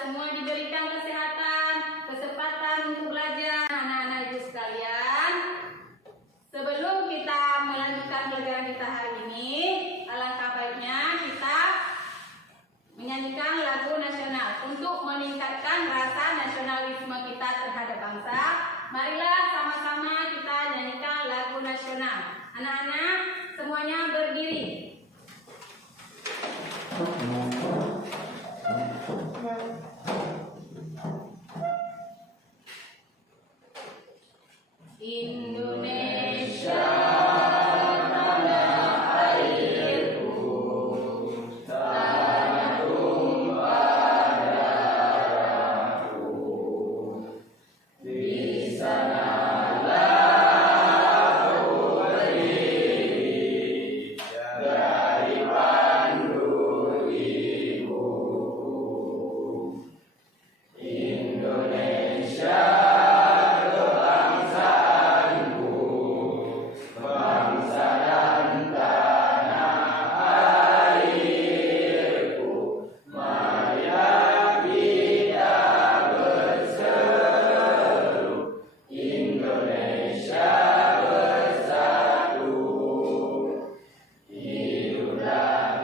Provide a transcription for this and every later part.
semua diberikan kesehatan, kesempatan untuk belajar. Anak-anak ibu sekalian, sebelum kita melanjutkan pelajaran kita hari ini, alangkah baiknya kita menyanyikan lagu nasional untuk meningkatkan rasa nasionalisme kita terhadap bangsa. Marilah sama-sama kita nyanyikan lagu nasional. Anak-anak semuanya berdiri. Indonesia tanah airku, tanah tumpah darahku. Di sanalah aku berdiri dari pandu ibuku. Indonesia Indonesia bersatu, hiduplah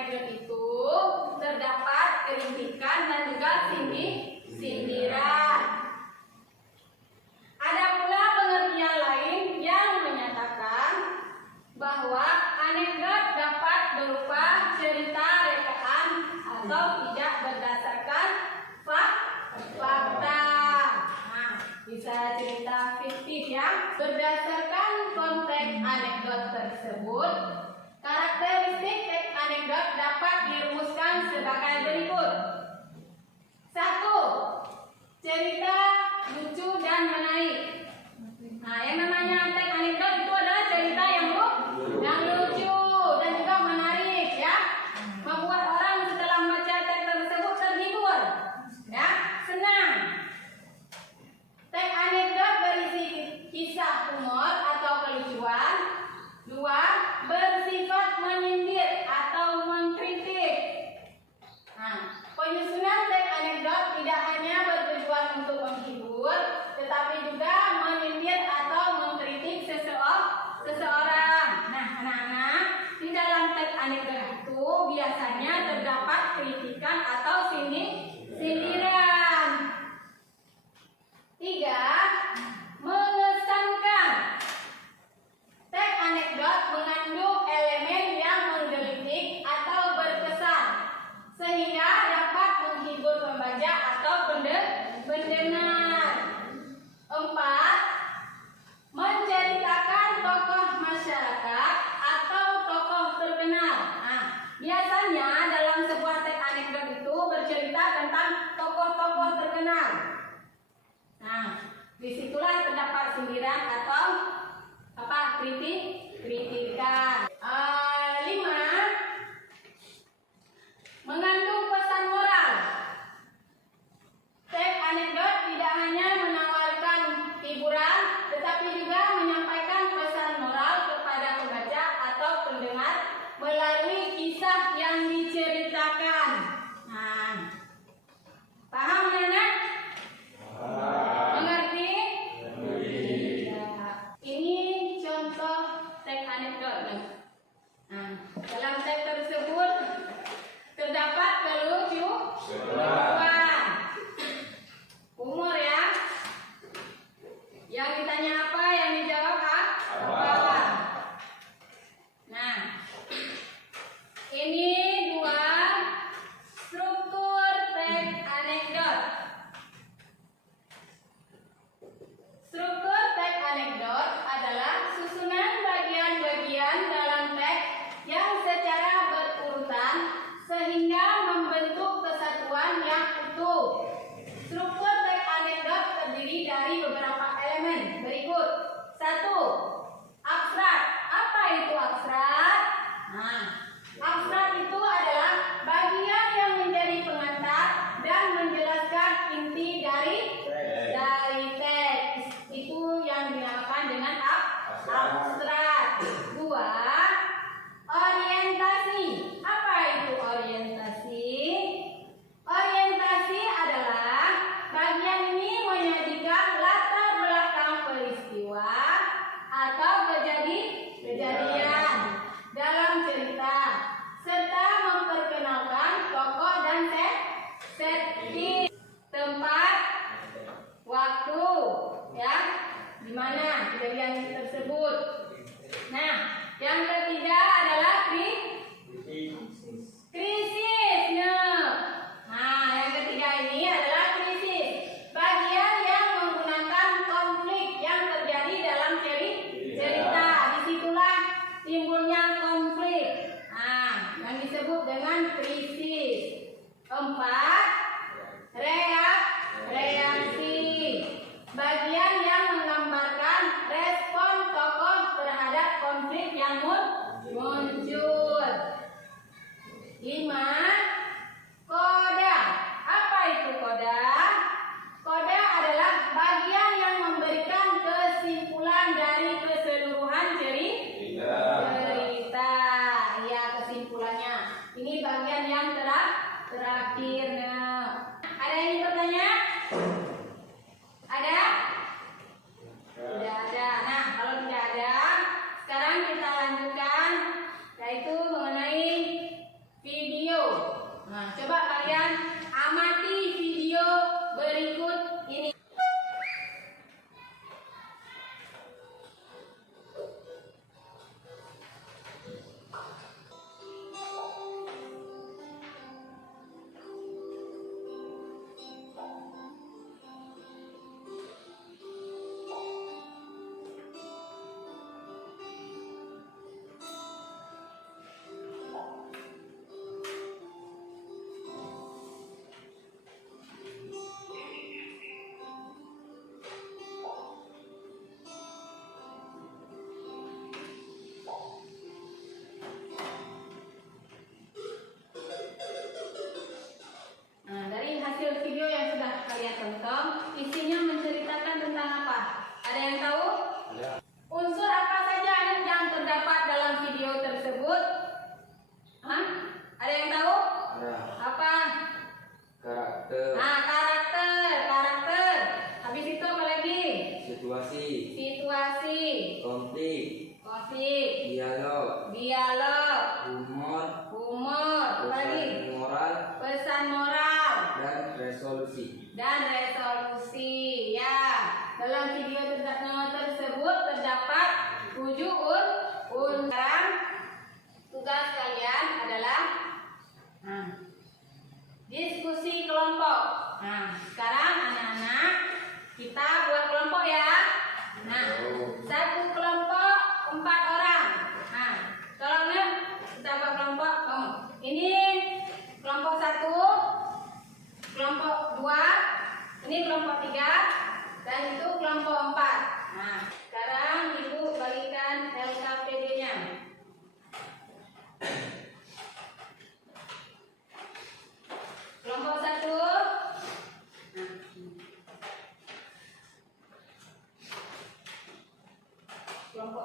anekdot itu terdapat kritikan dan juga sindiran. Ada pula pengertian lain yang menyatakan bahwa anekdot dapat berupa cerita rekaan atau tidak berdasarkan fakta. Nah, bisa cerita fiktif ya. Berdasarkan konteks anekdot tersebut, karakteristik teks anekdot dapat dirumuskan sebagai berikut. 1. Cerita lucu dan menarik. Nah, yang namanya teks anekdot itu adalah cerita yang lucu dan juga menarik ya. Membuat orang setelah membaca teks tersebut terhibur, ya, senang. Teks anekdot berisi kisah humor atau kelucuan. 2. Bersifat menyindir atau mengkritik. Nah, penyusunan teks anekdot tidak hanya bertujuan untuk menghibur, tetapi juga menyindir atau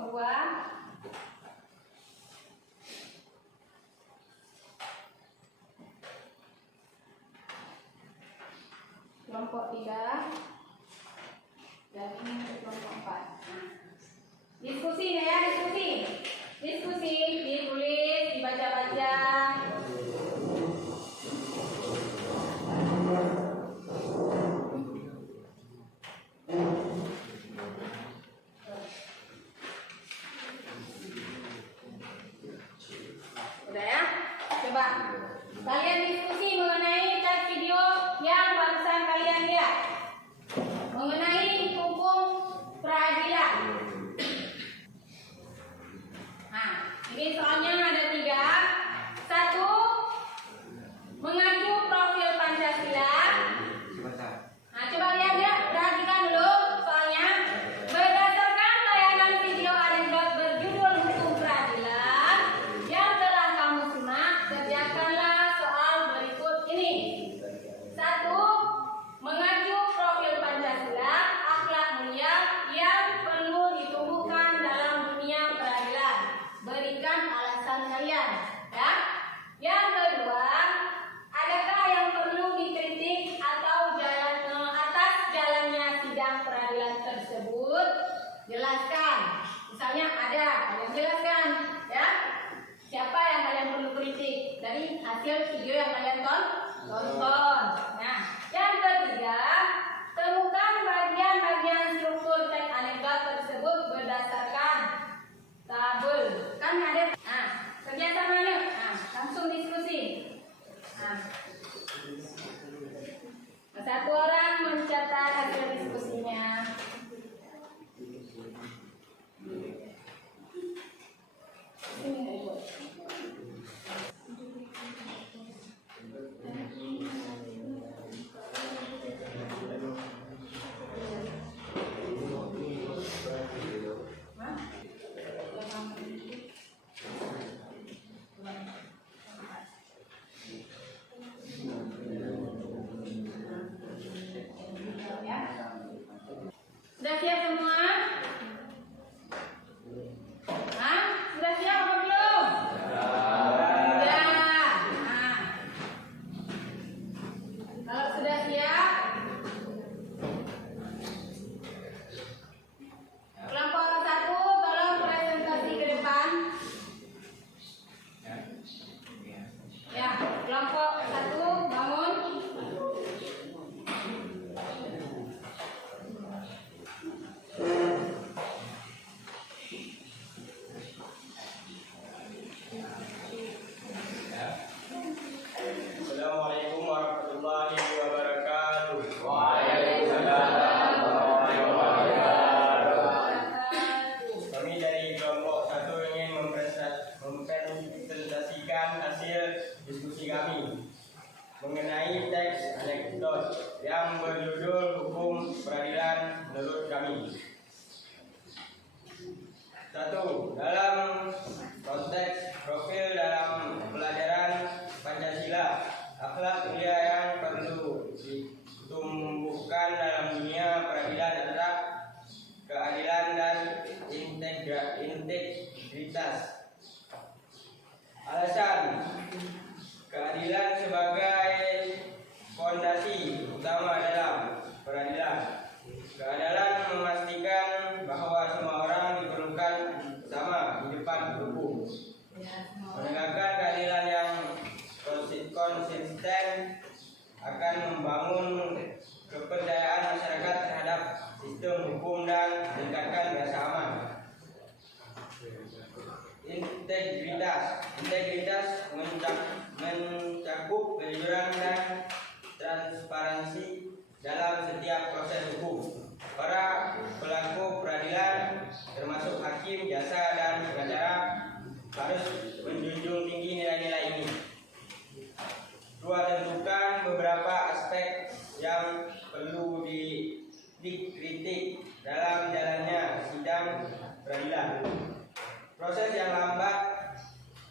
kelompok 2. Kelompok 3 dan ini untuk kelompok 4. Diskusi ya, diskusi ditulis, dibaca-baca. Udah ya, coba kalian diskusi mengenai teks video yang barusan kalian lihat mengenai hukum peradilan. Nah, ini soalnya ada 3. 1, mengacu profil Pancasila. Nah, coba lihat ya, perhatikan dulu soalnya. Berdasarkan tayangan video anekdot berjudul Hukum Peradilan yang telah kamu simak, kerjakanlah soal berikut ini. 1. Mengacu profil Pancasila, akhlak mulia yang perlu ditumbuhkan dalam dunia peradilan. Berikan alasan kalian, ya. Yang kedua, adakah yang perlu dikritik atau atas jalannya sidang peradilan tersebut? Jelaskan. Misalnya ada, kalian jelaskan, ya. Siapa yang kalian perlu kritik dari hasil video yang kalian tonton. Nah, yang ketiga, temukan bagian-bagian struktur teks anekdot tersebut berdasarkan tabel. Kan ada. Nah, kerjasamanya. Nah, langsung diskusi. Nah, satu orang mencatat hasil diskusinya. Sudah siap semua? Hah? Sudah siap apa belum? Sudah. Nah, kalau sudah siap, kelompok 1 tolong presentasi ke depan. Ya, kelompok 1 bangun. Assalamualaikum warahmatullahi wabarakatuh. Kami dari kelompok 1 ingin mempresentasikan hasil diskusi kami mengenai teks anekdot yang berjudul Hukum Peradilan menurut kami. 1. Dalam konteks profil dalam pelajaran Pancasila, akhlak mulia yang perlu ditumbuhkan dalam dunia peradilan adalah keadilan dan integritas. Alasan: keadilan sebagai fondasi utama dalam peradilan. Keadilan memastikan bahwa semua orang diperlukan sama di depan hukum. Menegakkan keadilan yang konsisten akan membangun kepercayaan masyarakat terhadap sistem hukum dan meningkatkan rasa aman. Integritas mencakup kejujuran dan transparansi dalam setiap proses hukum. Para pelaku peradilan, termasuk hakim, jaksa, dan pengacara, harus menjunjung tinggi nilai-nilai ini. 2. Tentukan beberapa aspek yang perlu dikritik dalam jalannya sidang peradilan. Proses yang lambat,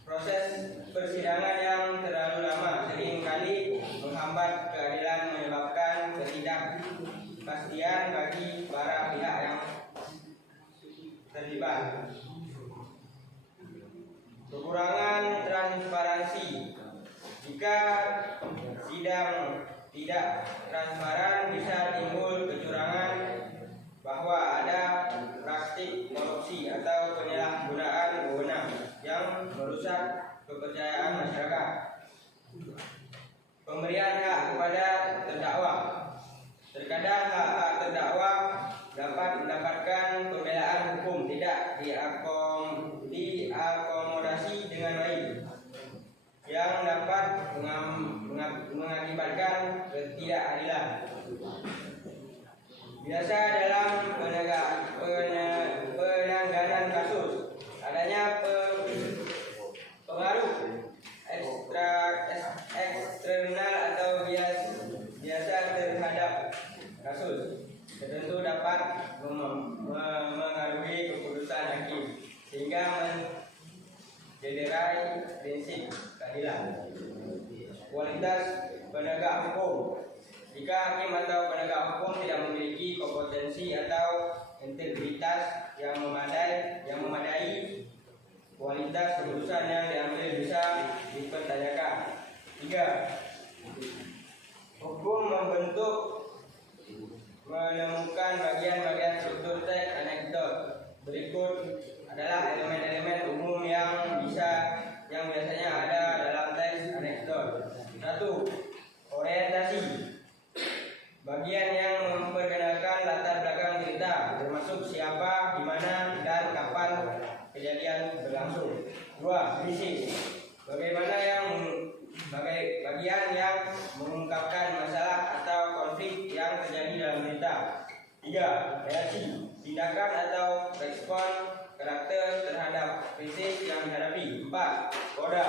proses persidangan yang terlalu lama seringkali menghambat keadilan, menyebabkan ketidakpastian bagi para pihak yang terlibat. kekurangan transparansi. Jika sidang tidak transparan, bisa timbul kecurangan, bahwa ada praktik korupsi atau penyalahgunaan wewenang yang merusak kepercayaan masyarakat. Pemberian hak kepada terdakwa. Terkadang hak-hak terdakwa dapat mendapatkan pembelaan hukum tidak diakomodasi dengan baik, yang dapat mengakibatkan ketidakadilan. Biasa dalam penanganan kasus, adanya pengaruh eksternal atau biasa terhadap kasus tertentu dapat mengaruhi keputusan hakim sehingga mencederai prinsip keadilan. Kualitas penegak hukum. Jika hakim atau penegak hukum tidak memiliki kompetensi atau integritas yang memadai, kualitas keputusan yang diambil bisa dipertanyakan. 3. Hukum menemukan bagian-bagian struktur teks anekdot. Berikut adalah elemen-elemen umum yang biasanya ada dalam teks anekdot. 1. Orientasi. Bagian yang memperkenalkan latar belakang cerita, termasuk siapa, di mana, dan kapan kejadian berlangsung. 2. Krisis. Bagian yang mengungkapkan masalah atau konflik yang terjadi dalam cerita. 3. Reaksi. Tindakan atau respon karakter terhadap krisis yang dihadapi. 4. Koda.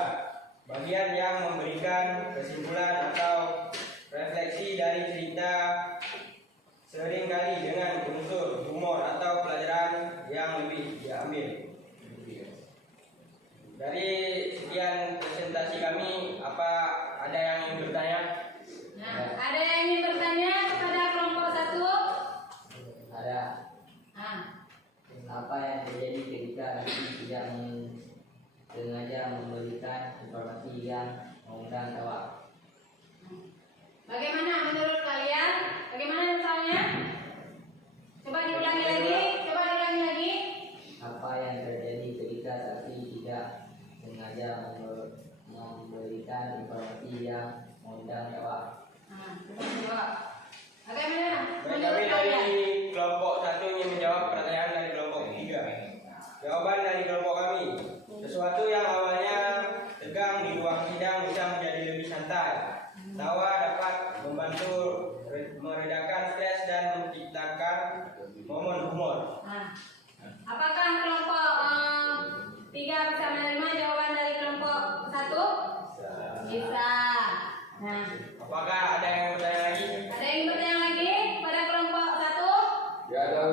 Bagian yang memberikan kesimpulan atau refleksi dari cerita, seringkali dengan unsur humor atau pelajaran yang lebih diambil. Dari sekian presentasi kami, apa ada yang ingin bertanya? Nah, ada yang ingin bertanya kepada kelompok 1? Ada. Apa yang terjadi ketika tidak sengaja memberikan informasi yang mengundang tawa? Bagaimana menurut kalian? Bagaimana misalnya? Coba diulangi lagi. Apa yang terjadi ketika saksi tidak sengaja memberikan informasi yang mengundang tawa? Coba jawab. Bagaimana Kami menurut kalian? dari kelompok 1 ingin menjawab pertanyaan dari kelompok 3. Jawaban dari kelompok kami, sesuatu yang awalnya tegang di ruang sidang bisa menjadi lebih santai. Tawa dapat membantu meredakan stres dan menciptakan momen humor. Apakah kelompok 3 bisa menerima jawaban dari kelompok 1? Bisa. Nah, Apakah ada yang bertanya lagi? ada yang bertanya lagi pada kelompok 1? Ya, ada.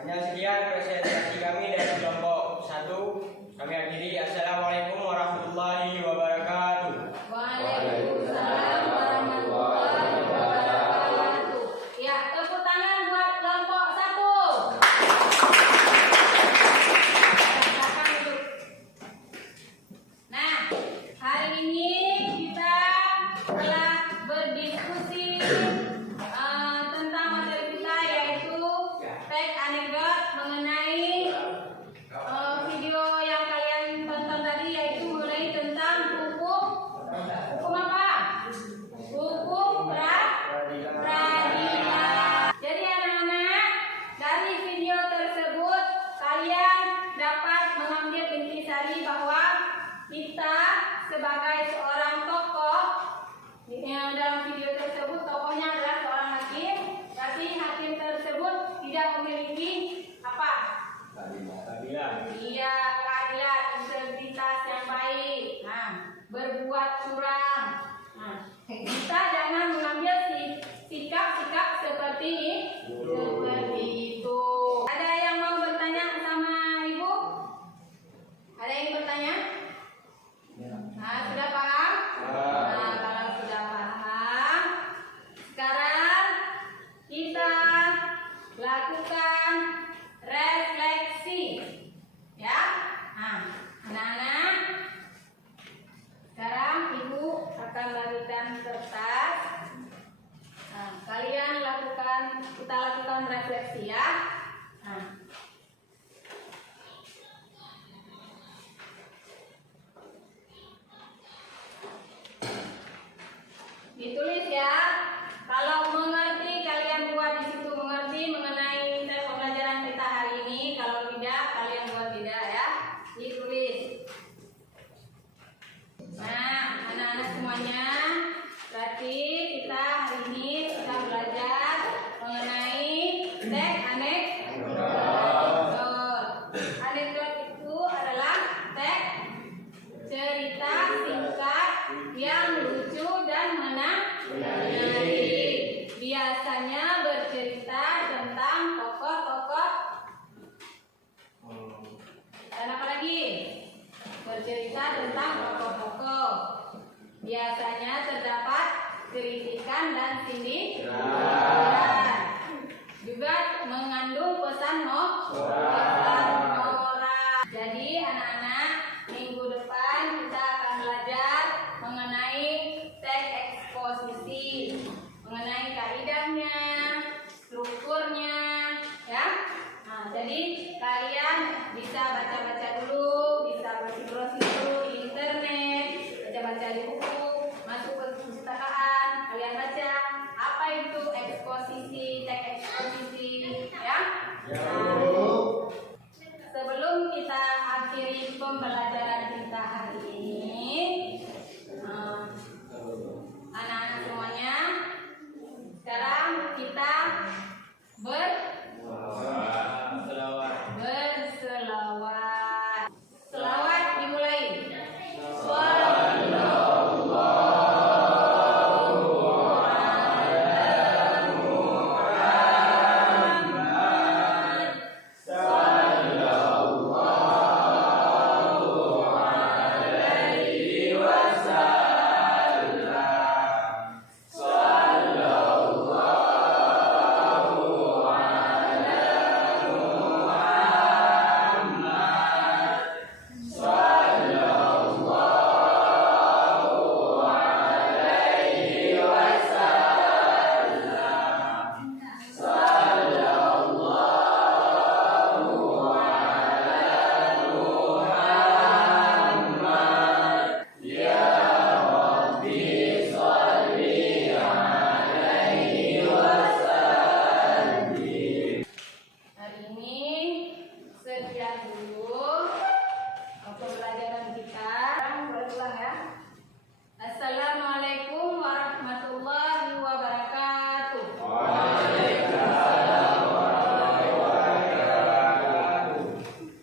Hanya sekian presentasi kami dari kelompok 1. Kami akhiri. Assalamualaikum warahmatullahi wabarakatuh. Waalaikumsalam warahmatullahi wabarakatuh. Ya, tepuk tangan buat kelompok 1. Silakan duduk. Nah, hari ini kita telah berdiskusi tentang materi kita, yaitu teks anekdot mengenai video yang kalian tonton tadi, yaitu mengenai tentang hukum apa? Hukum peradilan. Jadi anak-anak, dari video tersebut kalian dapat mengambil intisari bahwa kita sebagai seorang tokoh, yang dalam video tersebut tokohnya adalah seorang hakim, tapi hakim tersebut tidak memiliki apa? Iya, keadilan, integritas yang baik. Berbuat curang. Kita jangan mengambil sikap-sikap seperti itu. Ada yang mau bertanya sama Ibu? Ada yang bertanya? Sudah paham? Kalau sudah paham, sekarang kita lakukan refleksi. Ya, Ditulis ya. Kalau mengerti kalian buat di situ, mengerti mengenai pembelajaran kita hari ini. Kalau tidak kalian buat tidak ya. Ditulis. Nah, anak-anak semuanya, berarti kita hari ini kita belajar mengenai teks anekdot. Anekdot itu adalah teks cerita singkat yang lucu dan menarik. Biasanya bercerita tentang tokoh-tokoh. Dan apa lagi? Bercerita tentang tokoh-tokoh. Biasanya terdapat kritikan dan sindiran. Juga mengandung pesan moral. Jadi anak-anak, minggu depan kita akan belajar mengenai teks eksposisi, mengenai kaidahnya, strukturnya, ya. Nah, jadi kalian bisa baca-baca dulu, bisa browsing dulu di internet, baca-baca di buku, masuk ke perpustakaan, kalian baca apa itu eksposisi, teks eksposisi, ya. Nah, sebelum kita akhiri pembelajaran kita